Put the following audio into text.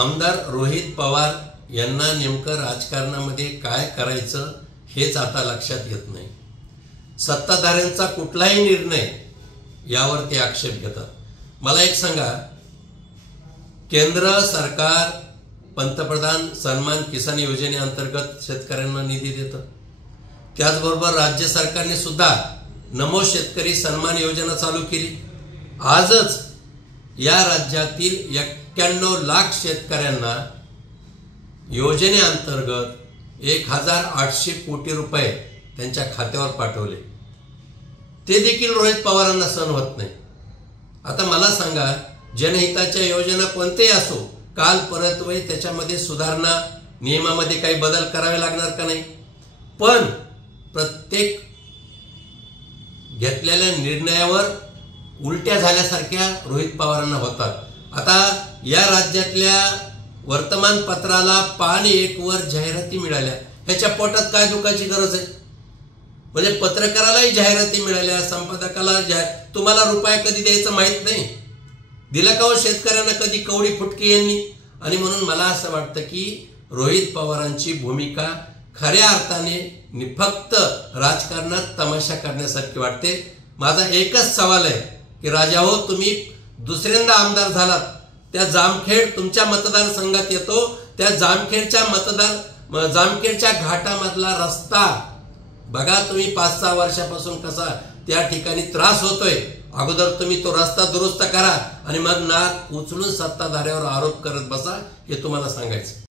आमदार रोहित पवार यांना नेमकं राजकारणामध्ये काय करायचं हेच आता लक्षात येत नाही। सत्ताधाऱ्यांचा कुठलाही निर्णय यावर ते आक्षेप घेतात। मला एक सांगा, केंद्र सरकार पंतप्रधान सन्मान किसान योजनेअंतर्गत शेतकऱ्यांना निधी देतं। त्याचबरोबर राज्य सरकारने सुद्धा नमो शेतकरी सन्मान योजना चालू केली। आजच या राज्यातील 91 लाख शेतकऱ्यांना योजनेअंतर्गत 1800 कोटी रुपये त्यांच्या खात्यावर पाठवले। ते देखील रोहित पवारांना सहन होत नाही। आता मला सांगा, जनहिताच्या योजना कोणतेही असो, काल परत वय त्याच्यामध्ये सुधारणा, नियमामध्ये काही बदल करावे लागणार का नाही? पण प्रत्येक घेतलेल्या निर्णयावर उलट्या झाल्यासारख्या रोहित पवारांना होतात। आता या राज्यातल्या वर्तमानपत्राला पान 1 वर जाहिराती मिळाल्या, ह्याच्या पोटात काय दुखाची गरज आहे? म्हणजे पत्रकारालाही जाहिराती मिळाल्या, संपादकाला तुम्हाला रुपया कधी द्यायचं माहित नाही, दिला का हो शेतकऱ्यांना कधी कवडी फुटकी यांनी? आणि म्हणून मला असं वाटतं की रोहित पवारांची भूमिका खऱ्या अर्थाने फक्त राजकारणात तमाशा करण्यासारखी वाटते। माझा एकच सवाल आहे की राजा हो, तुम्ही दुसऱ्यांदा आमदार झालात, त्या जामखेड तुमच्या मतदारसंघात येतो, त्या जामखेडच्या घाटामधला रस्ता बघा तुम्ही 5-6 वर्षापासून कसा त्या ठिकाणी त्रास होतोय। अगोदर तुम्ही तो रस्ता दुरुस्त करा आणि मग नाक उचलून सत्ताधाऱ्यावर आरोप करत बसा, हे तुम्हाला सांगायचं।